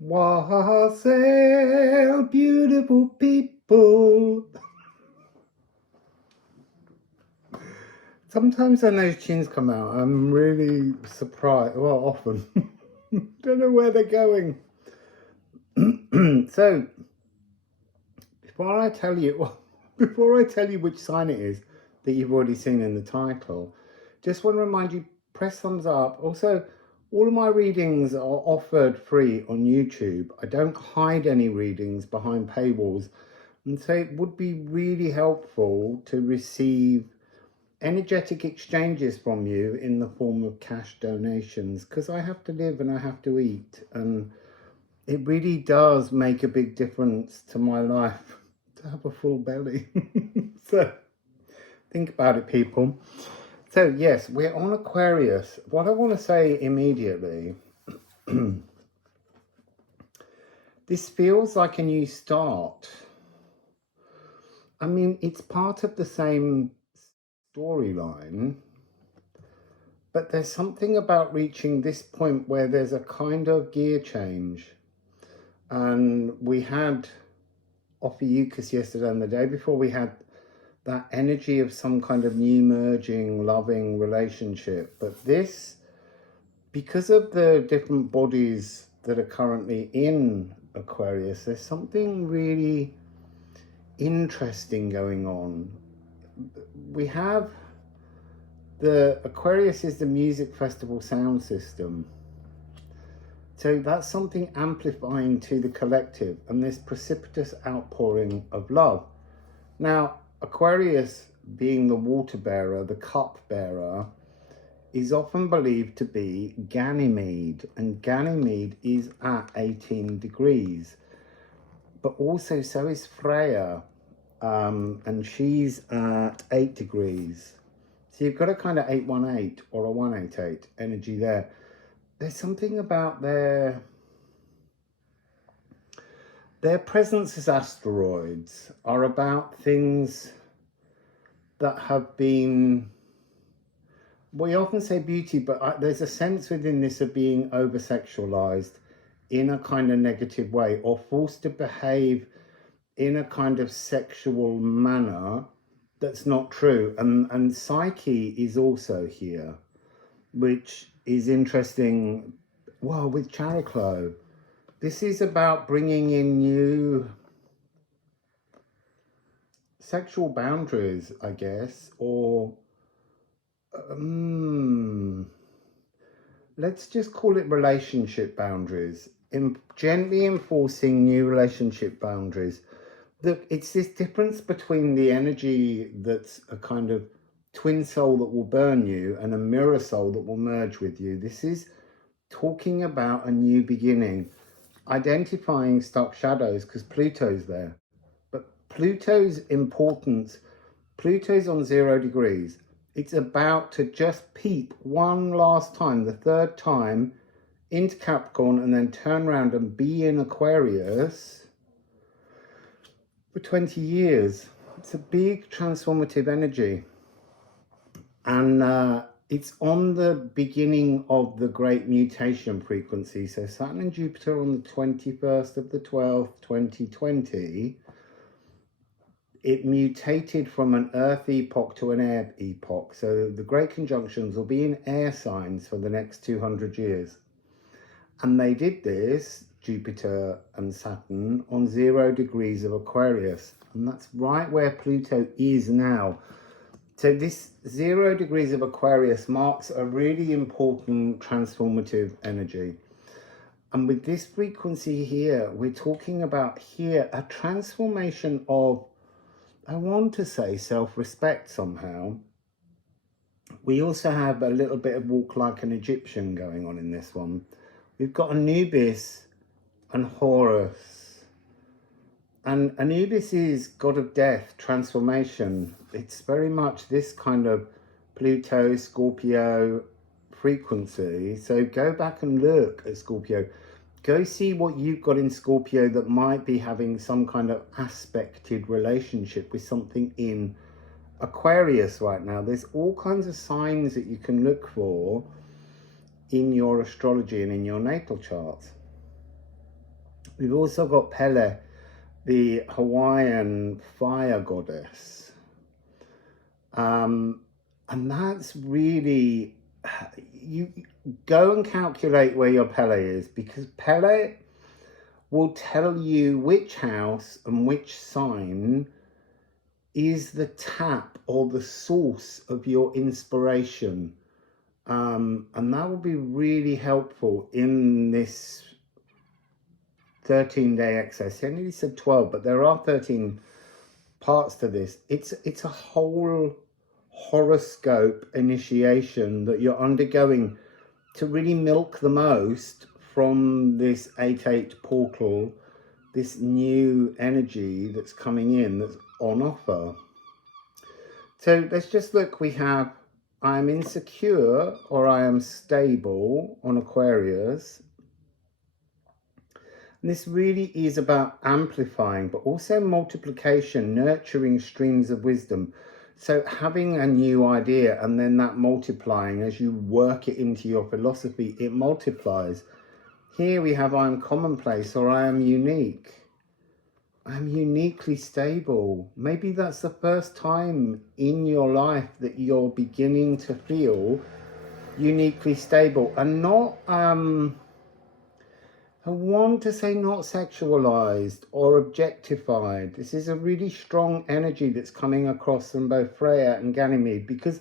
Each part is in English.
Wassail, beautiful people. Sometimes when those tunes come out, I'm really surprised. Well, often. Don't know where they're going. So, before I tell you which sign it is that you've already seen in the title, just want to remind you, press thumbs up. Also, all of my readings are offered free on YouTube. I don't hide any readings behind paywalls. And so it would be really helpful to receive energetic exchanges from you in the form of cash donations, because I have to live and I have to eat, and it really does make a big difference to my life to have a full belly. So think about it, people. So yes, we're on Aquarius. What I want to say immediately, this feels like a new start. I mean, it's part of the same storyline, but there's something about reaching this point where there's a kind of gear change. And we had Ophiuchus yesterday and the day before, we had that energy of some kind of new merging, loving relationship. But this, because of the different bodies that are currently in Aquarius, there's something really interesting going on. We have the Aquarius is the music festival sound system. So that's something amplifying to the collective and this precipitous outpouring of love. Now, Aquarius, being the water bearer, the cup bearer, is often believed to be Ganymede, and Ganymede is at 18 degrees. But also so is Freya, and she's at 8 degrees. So you've got a kind of 818 or a 188 energy there. There's something about their presence as asteroids are about things that have been, we often say beauty, but there's a sense within this of being over-sexualized in a kind of negative way, or forced to behave in a kind of sexual manner that's not true. And Psyche is also here, which is interesting. Well, with Chariclo, this is about bringing in new sexual boundaries, I guess, or let's just call it relationship boundaries, gently enforcing new relationship boundaries. It's this difference between the energy that's a kind of twin soul that will burn you and a mirror soul that will merge with you. This is talking about a new beginning, identifying stuck shadows, because Pluto's there. But Pluto's importance, Pluto's on 0 degrees. It's about to just peep one last time, the third time, into Capricorn, and then turn around and be in Aquarius for 20 years. It's a big transformative energy. And it's on the beginning of the great mutation frequency. So Saturn and Jupiter on the 21st of the 12th, 2020, it mutated from an earth epoch to an air epoch. So the great conjunctions will be in air signs for the next 200 years. And they did this, Jupiter and Saturn, on 0 degrees of Aquarius. And that's right where Pluto is now. So this 0 degrees of Aquarius marks a really important transformative energy. And with this frequency here, we're talking about here a transformation of, I want to say, self-respect somehow. We also have a little bit of walk like an Egyptian going on in this one. We've got Anubis and Horus. And Anubis is god of death, transformation. It's very much this kind of Pluto, Scorpio frequency. So go back and look at Scorpio. Go see what you've got in Scorpio that might be having some kind of aspected relationship with something in Aquarius right now. There's all kinds of signs that you can look for in your astrology and in your natal charts. We've also got Pele, the Hawaiian fire goddess. And that's really, you go and calculate where your Pele is, because Pele will tell you which house and which sign is the tap or the source of your inspiration. And that will be really helpful in this 13-day exercise. I nearly said 12, but there are 13 parts to this. It's a whole horoscope initiation that you're undergoing to really milk the most from this 8-8 portal, this new energy that's coming in, that's on offer. So let's just look. We have I am insecure or I am stable on Aquarius. And this really is about amplifying, but also multiplication, nurturing streams of wisdom. So having a new idea and then that multiplying as you work it into your philosophy, it multiplies. Here we have I am commonplace or I am unique. I'm uniquely stable. Maybe that's the first time in your life that you're beginning to feel uniquely stable, and not, I want to say not sexualized or objectified. This is a really strong energy that's coming across from both Freya and Ganymede, because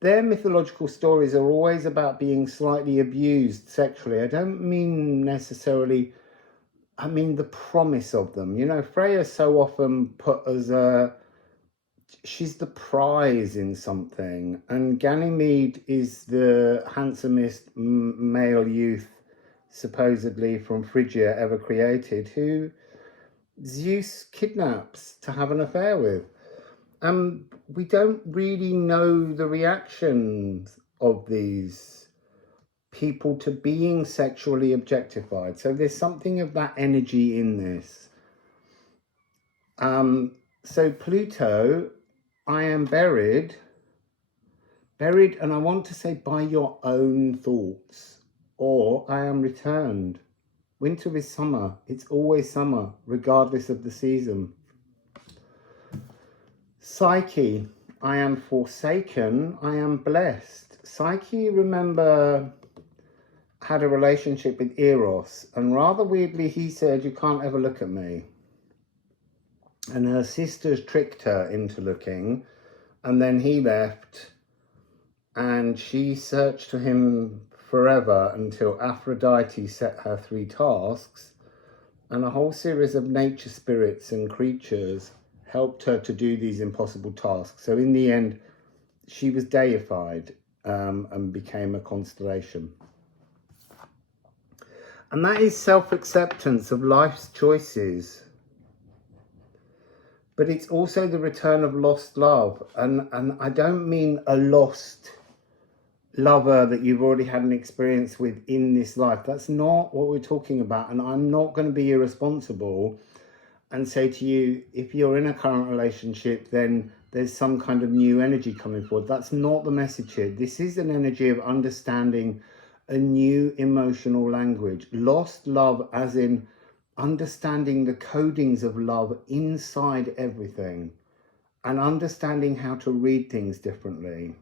their mythological stories are always about being slightly abused sexually. I don't mean necessarily, I mean the promise of them. You know, Freya's so often put as she's the prize in something, and Ganymede is the handsomest male youth supposedly from Phrygia ever created, who Zeus kidnaps to have an affair with. We don't really know the reactions of these people to being sexually objectified. So there's something of that energy in this. So Pluto, I am buried, and I want to say by your own thoughts, or I am returned. Winter is summer. It's always summer, regardless of the season. Psyche, I am forsaken, I am blessed. Psyche, remember, had a relationship with Eros, and rather weirdly he said, you can't ever look at me. And her sisters tricked her into looking, and then he left, and she searched for him forever until Aphrodite set her 3 tasks, and a whole series of nature spirits and creatures helped her to do these impossible tasks. So in the end, she was deified and became a constellation. And that is self-acceptance of life's choices. But it's also the return of lost love. And I don't mean a lost lover that you've already had an experience with in this life. That's not what we're talking about. And I'm not going to be irresponsible and say to you, if you're in a current relationship, then there's some kind of new energy coming forward. That's not the message here. This is an energy of understanding a new emotional language. Lost love as in understanding the codings of love inside everything and understanding how to read things differently.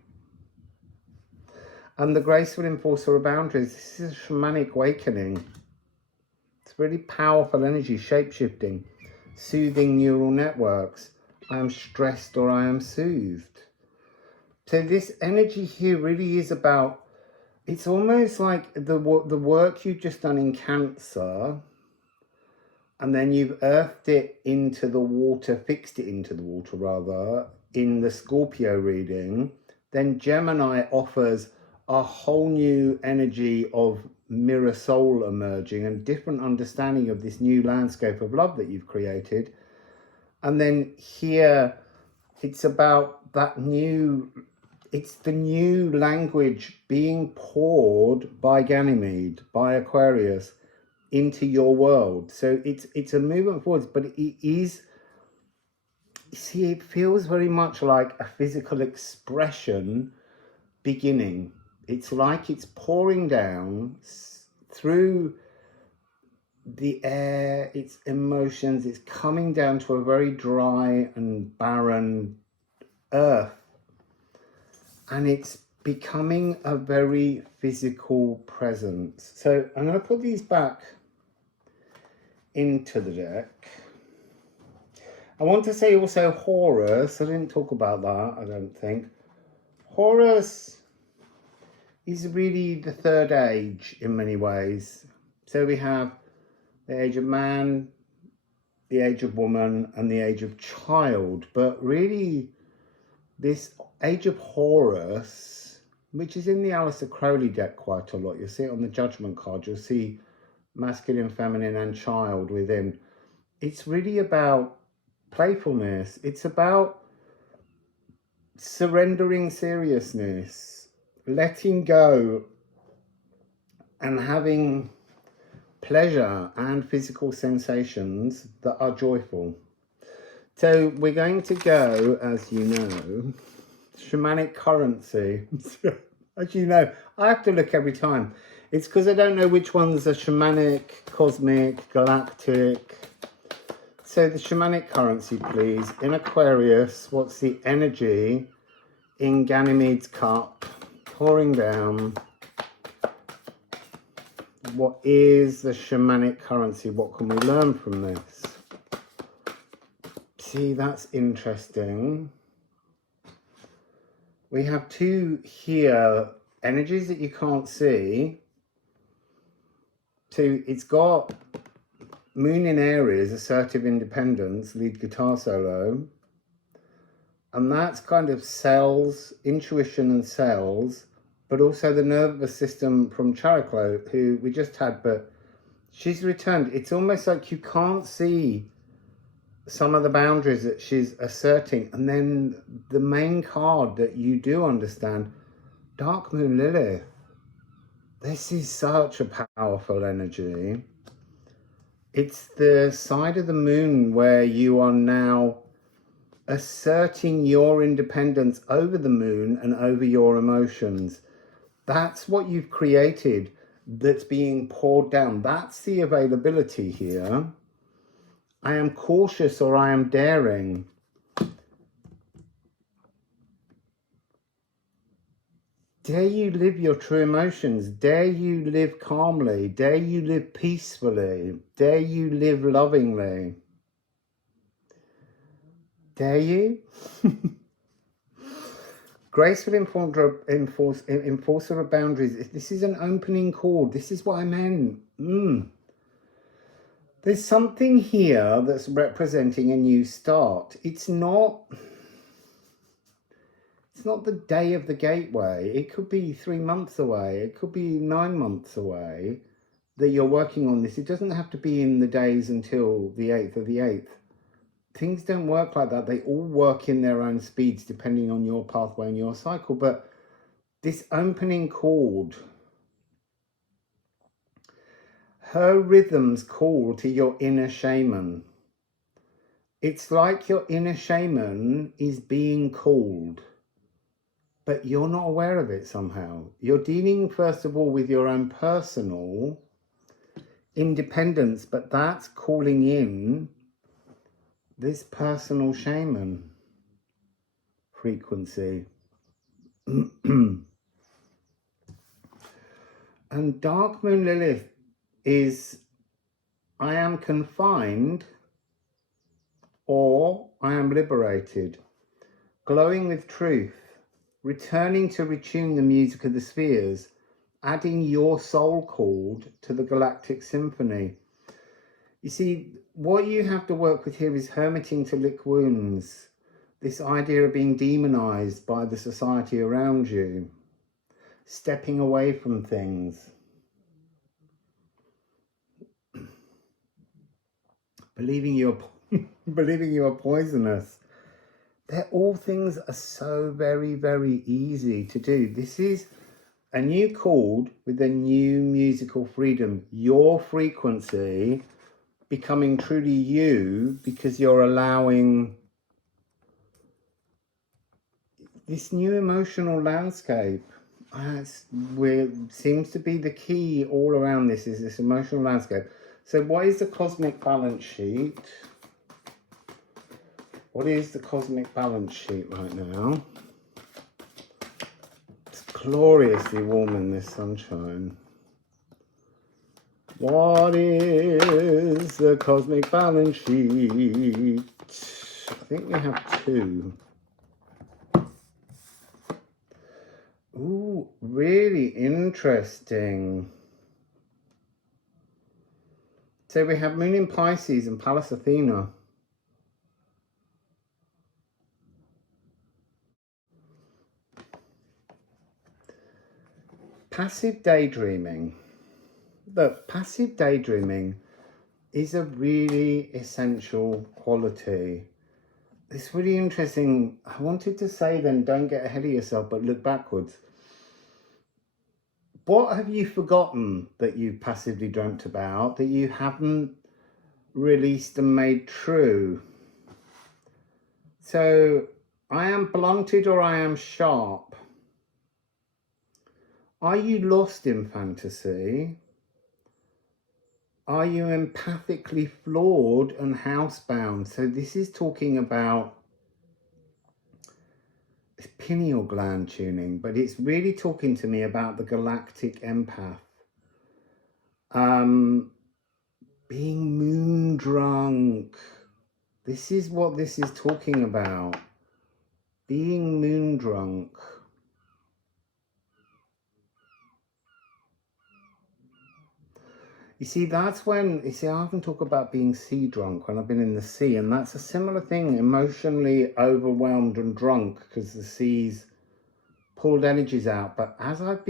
And the graceful enforcer of boundaries. This is a shamanic awakening. It's really powerful energy, shape-shifting, soothing neural networks. I am stressed or I am soothed. So this energy here really is about, it's almost like the work you've just done in Cancer, and then you've earthed it into the water, fixed it into the water rather, in the Scorpio reading. Then Gemini offers a whole new energy of mirror soul emerging and different understanding of this new landscape of love that you've created. And then here it's about that new, it's the new language being poured by Ganymede, by Aquarius, into your world. So it's a movement forwards, but it is, see, it feels very much like a physical expression beginning. It's like it's pouring down through the air, its emotions, it's coming down to a very dry and barren earth. And it's becoming a very physical presence. So I'm going to put these back into the deck. I want to say also Horus. I didn't talk about that, I don't think. Horus is really the third age in many ways. So we have the age of man, the age of woman, and the age of child. But really, this age of Horus, which is in the Aleister Crowley deck quite a lot. You'll see it on the Judgment card. You'll see masculine, feminine, and child within. It's really about playfulness. It's about surrendering seriousness, letting go, and having pleasure and physical sensations that are joyful. So we're going to go, as you know, shamanic currency. As you know, I have to look every time. It's because I don't know which ones are shamanic, cosmic, galactic. So the shamanic currency, please. In Aquarius, what's the energy in Ganymede's cup? Pouring down. What is the shamanic currency? What can we learn from this? See, that's interesting. We have two here, energies that you can't see. So it's got Moon in Aries, assertive independence, lead guitar solo. And that's kind of cells, intuition and cells, but also the nervous system from Chariclo, who we just had, but she's returned. It's almost like you can't see some of the boundaries that she's asserting. And then the main card that you do understand, Dark Moon Lilith. This is such a powerful energy. It's the side of the moon where you are now asserting your independence over the moon and over your emotions. That's what you've created that's being poured down. That's the availability here. I am cautious or I am daring. Dare you live your true emotions. Dare you live calmly. Dare you live peacefully. Dare you live lovingly. Dare you? Graceful enforcer of boundaries. This is an opening chord. This is what I meant. There's something here that's representing a new start. It's not the day of the gateway. It could be 3 months away. It could be 9 months away that you're working on this. It doesn't have to be in the days until the 8th of the 8th. Things don't work like that. They all work in their own speeds depending on your pathway and your cycle. But this opening chord, her rhythms call to your inner shaman. It's like your inner shaman is being called, but you're not aware of it somehow. You're dealing, first of all, with your own personal independence, but that's calling in this personal shaman frequency. And Dark Moon Lilith is, I am confined or I am liberated, glowing with truth, returning to retune the music of the spheres, adding your soul chord to the galactic symphony. You see, what you have to work with here is hermiting to lick wounds, this idea of being demonized by the society around you, stepping away from things, believing you're poisonous. They're all things that are so very, very easy to do. This is a new chord with a new musical freedom. Your frequency becoming truly you because you're allowing this new emotional landscape. Seems to be the key all around this is this emotional landscape. So what is the cosmic balance sheet? What is the cosmic balance sheet right now? It's gloriously warm in this sunshine. What is the cosmic balance sheet? I think we have two. Ooh, really interesting. So we have Moon in Pisces and Pallas Athena. Passive daydreaming. Look, passive daydreaming is a really essential quality. It's really interesting. I wanted to say then, don't get ahead of yourself, but look backwards. What have you forgotten that you passively dreamt about that you haven't released and made true? So I am blunted or I am sharp. Are you lost in fantasy? Are you empathically flawed and housebound? So this is talking about pineal gland tuning, but it's really talking to me about the galactic empath. Being moon drunk. This is what this is talking about. Being moon drunk. You see, that's when, you see, I often talk about being sea drunk when I've been in the sea, and that's a similar thing, emotionally overwhelmed and drunk because the sea's pulled energies out. But as I've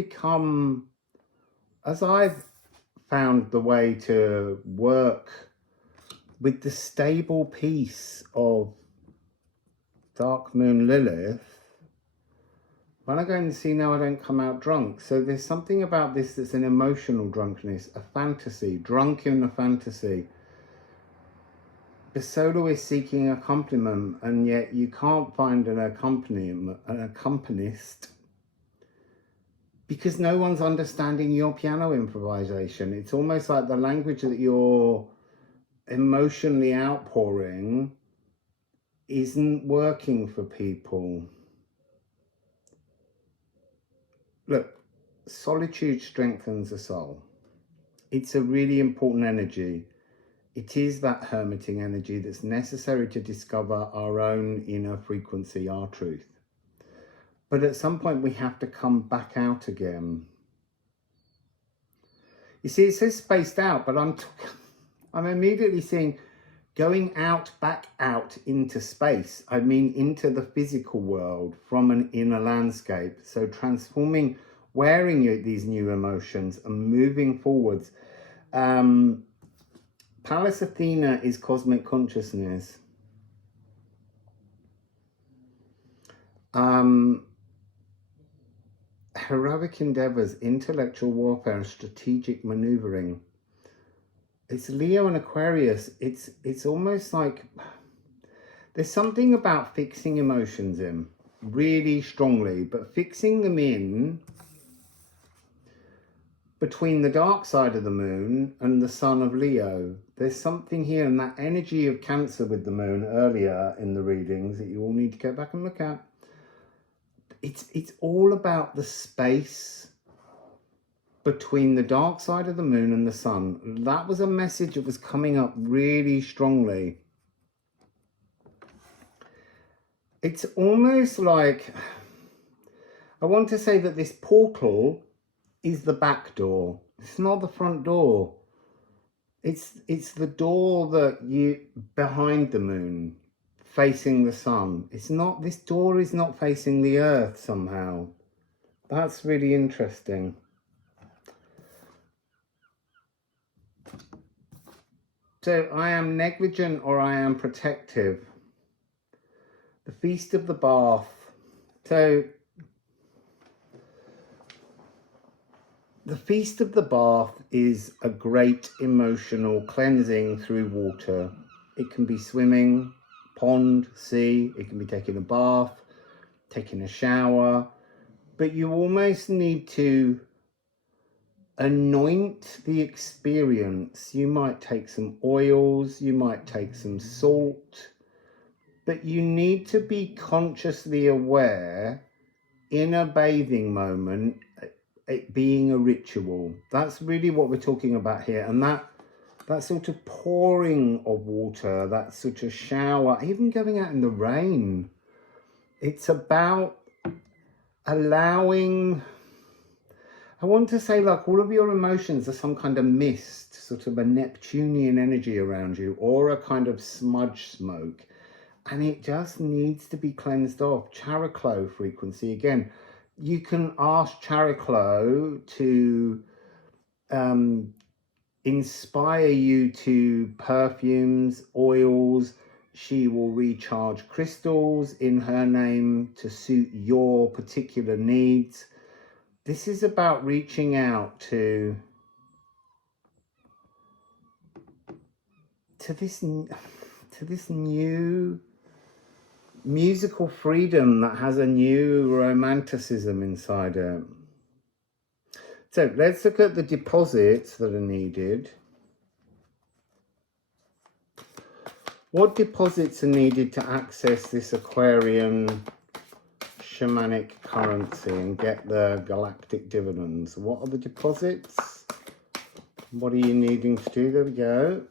found the way to work with the stable peace of Dark Moon Lilith, when I go in the sea now, I don't come out drunk. So there's something about this that's an emotional drunkenness, a fantasy, drunk in a fantasy. The solo is seeking accompaniment, and yet you can't find an accompanist because no one's understanding your piano improvisation. It's almost like the language that you're emotionally outpouring isn't working for people. Look, solitude strengthens the soul. It's a really important energy. It is that hermiting energy that's necessary to discover our own inner frequency, our truth. But at some point we have to come back out again. You see, it says spaced out, but I'm immediately seeing going out, back out into space. I mean, into the physical world from an inner landscape. So transforming, wearing these new emotions and moving forwards. Pallas Athena is cosmic consciousness. Heroic endeavors, intellectual warfare, and strategic maneuvering. It's Leo and Aquarius. It's almost like there's something about fixing emotions in really strongly, but fixing them in between the dark side of the moon and the sun of Leo. There's something here, and that energy of Cancer with the moon earlier in the readings that you all need to go back and look at. It's all about the space between the dark side of the moon and the sun. That was a message that was coming up really strongly. It's almost like, I want to say that this portal is the back door. It's not the front door. It's the door that behind the moon, facing the sun. It's not, this door is not facing the earth somehow. That's really interesting. So I am negligent or I am protective. The Feast of the Bath. So the Feast of the Bath is a great emotional cleansing through water. It can be swimming, pond, sea. It can be taking a bath, taking a shower. But you almost need to anoint the experience. You might take some oils, you might take some salt, but you need to be consciously aware in a bathing moment, it being a ritual. That's really what we're talking about here. And that sort of pouring of water, that sort of shower, even going out in the rain, it's about allowing, I want to say, like, all of your emotions are some kind of mist, sort of a Neptunian energy around you, or a kind of smudge smoke. And it just needs to be cleansed off. Chariclo frequency. Again, you can ask Chariclo to inspire you to perfumes, oils. She will recharge crystals in her name to suit your particular needs. This is about reaching out to this new musical freedom that has a new romanticism inside it. So let's look at the deposits that are needed. What deposits are needed to access this Aquarian shamanic currency and get the galactic dividends? What are the deposits? What are you needing to do? There we go.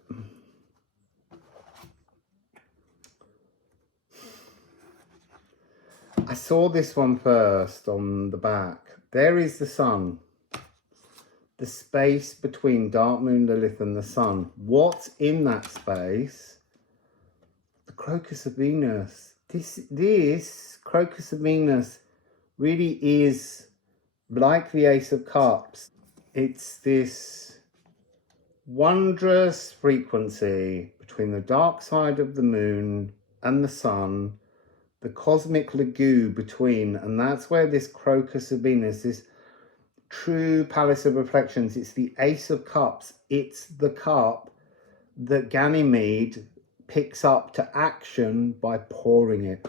I saw this one first on the back. There is the sun. The space between dark moon, Lilith and the sun. What's in that space? The crocus of Venus. This crocus of Venus really is like the Ace of Cups. It's this wondrous frequency between the dark side of the moon and the sun, the cosmic lagoon between, and that's where this crocus of Venus, this true palace of reflections, it's the Ace of Cups. It's the cup that Ganymede picks up to action by pouring it.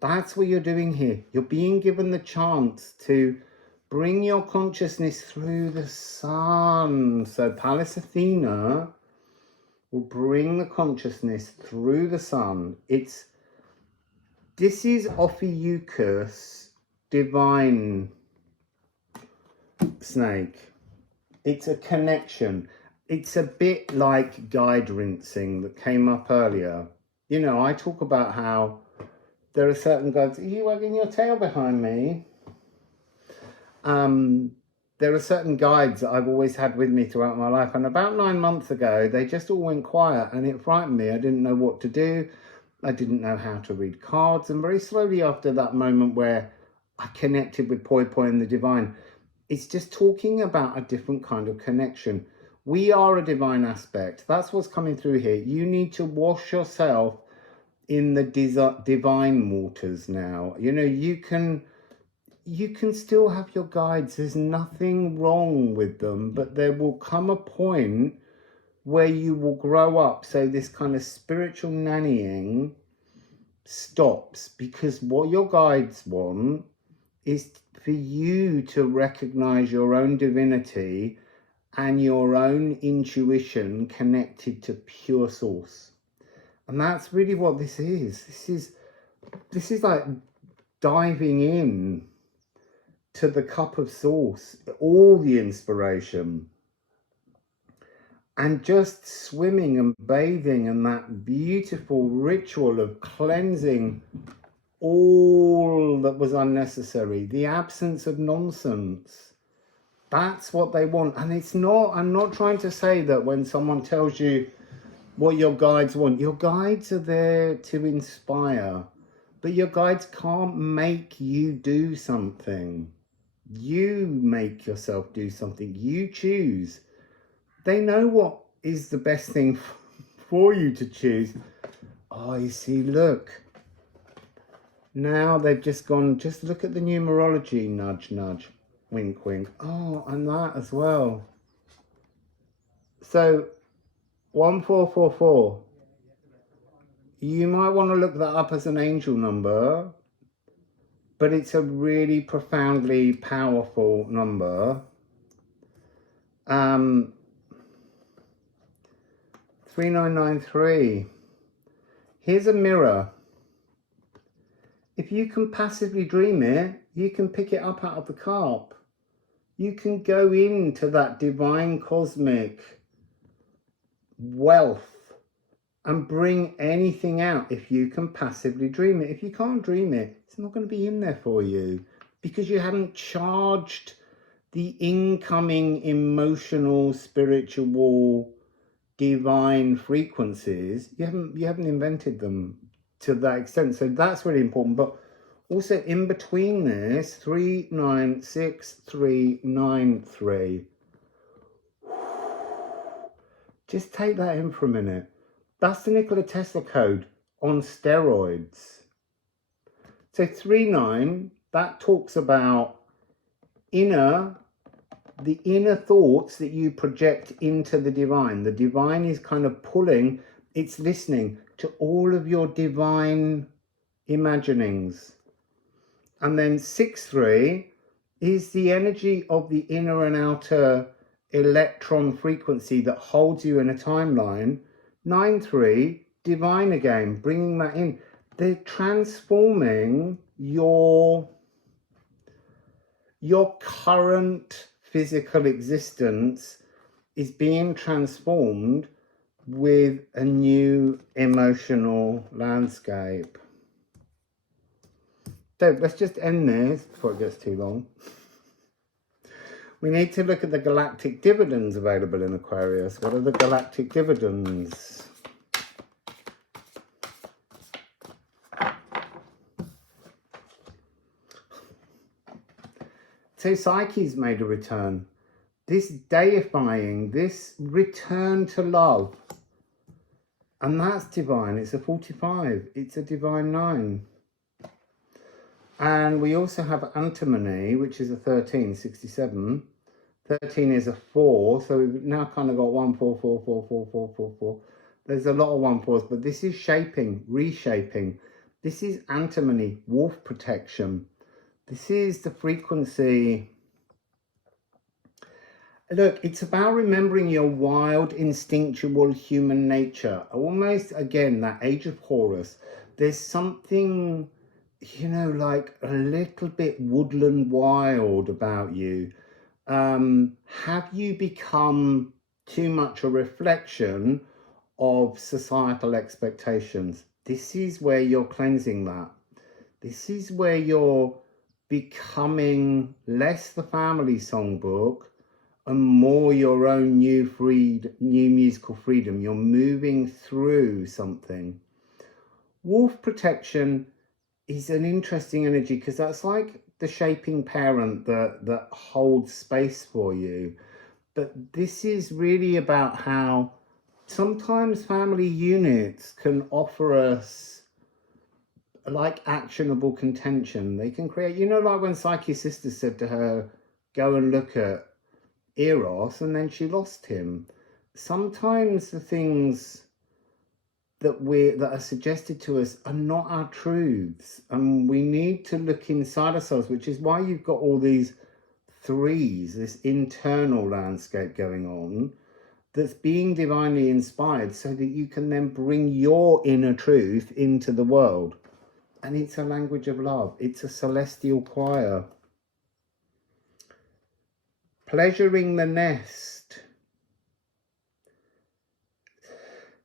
That's what you're doing here. You're being given the chance to bring your consciousness through the sun. So Pallas Athena will bring the consciousness through the sun. This is Ophiuchus, divine snake. It's a connection. It's a bit like guide rinsing that came up earlier. You know, I talk about how there are certain guides. Are you wagging your tail behind me? There are certain guides that I've always had with me throughout my life, and about 9 months ago they just all went quiet and it frightened me. I didn't know what to do. I didn't know how to read cards, and very slowly after that moment where I connected with Poi Poi and the divine, it's just talking about a different kind of connection. We are a divine aspect. That's what's coming through here. You need to wash yourself in the divine waters now. You know, you can still have your guides. There's nothing wrong with them, but there will come a point where you will grow up. So this kind of spiritual nannying stops, because what your guides want is for you to recognize your own divinity and your own intuition connected to pure source. And that's really what this is. This is like diving in to the cup of source, all the inspiration, and just swimming and bathing in that beautiful ritual of cleansing all that was unnecessary, the absence of nonsense. That's what they want. And it's not, I'm not trying to say that when someone tells you what your guides want, your guides are there to inspire, but your guides can't make you do something. You make yourself do something. You choose. They know what is the best thing for you to choose. Oh, you see, look. Now they've just gone, just look at the numerology, nudge, nudge, wink, wink. Oh, and that as well. So, 1444. You might want to look that up as an angel number, but it's a really profoundly powerful number. 3993. Here's a mirror. If you can passively dream it, you can pick it up out of the cup. You can go into that divine cosmic wealth and bring anything out if you can passively dream it. If you can't dream it, it's not going to be in there for you because you haven't charged the incoming emotional, spiritual, divine frequencies. You haven't invented them to that extent. So that's really important. But also in between this, 396393. Just take that in for a minute. That's the Nikola Tesla code on steroids. So 39, that talks about the inner thoughts that you project into the divine. The divine is kind of pulling, it's listening to all of your divine imaginings. And then 6-3 is the energy of the inner and outer electron frequency that holds you in a timeline. 9-3, divine again, bringing that in. They're transforming your current physical existence is being transformed with a new emotional landscape. So let's just end this before it gets too long. We need to look at the galactic dividends available in Aquarius. What are the galactic dividends? So Psyche's made a return. This deifying, this return to love. And that's divine. It's a 45. It's a divine 9. And we also have antimony, which is a 13, 67. 13 is a 4. So we've now kind of got 1, 4, 4, 4, 4, 4, 4, 4. There's a lot of 1-4s, but this is shaping, reshaping. This is antimony, wolf protection. This is the frequency. Look, it's about remembering your wild, instinctual human nature. Almost, again, that age of Horus. There's something, you know, like a little bit woodland wild about you. Have you become too much a reflection of societal expectations? This is where you're cleansing that. This is where you're becoming less the family songbook and more your own new musical freedom. You're moving through something. Wolf protection is an interesting energy because that's like the shaping parent that holds space for you. But this is really about how sometimes family units can offer us like actionable contention. They can create, you know, like when Psyche's sister said to her, go and look at Eros, and then she lost him. Sometimes the things that are suggested to us are not our truths, and we need to look inside ourselves, which is why you've got all these 3s, this internal landscape going on that's being divinely inspired so that you can then bring your inner truth into the world. And it's a language of love. It's a celestial choir. Pleasuring the nest.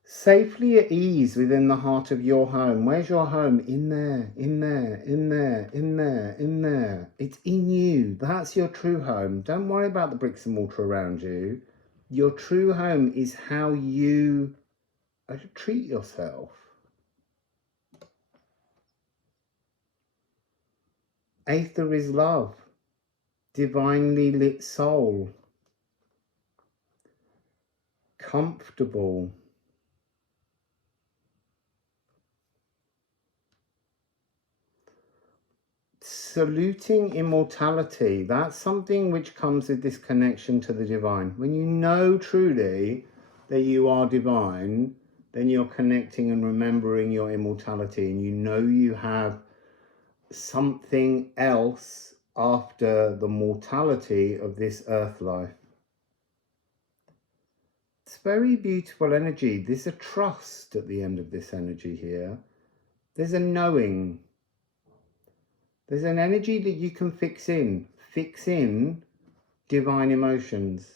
Safely at ease within the heart of your home. Where's your home? In there, in there, in there, in there, in there. It's in you. That's your true home. Don't worry about the bricks and mortar around you. Your true home is how you treat yourself. Aether is love. Divinely lit soul. Comfortable. Saluting immortality. That's something which comes with this connection to the divine. When you know truly that you are divine, then you're connecting and remembering your immortality, and you know you have something else after the mortality of this earth life. It's very beautiful energy. There's a trust at the end of this energy here. There's a knowing. There's an energy that you can fix in divine emotions.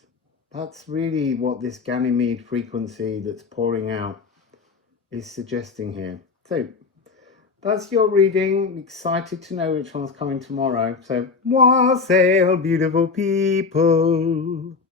That's really what this Ganymede frequency that's pouring out is suggesting here. So that's your reading. Excited to know which one's coming tomorrow. So wassail, beautiful people.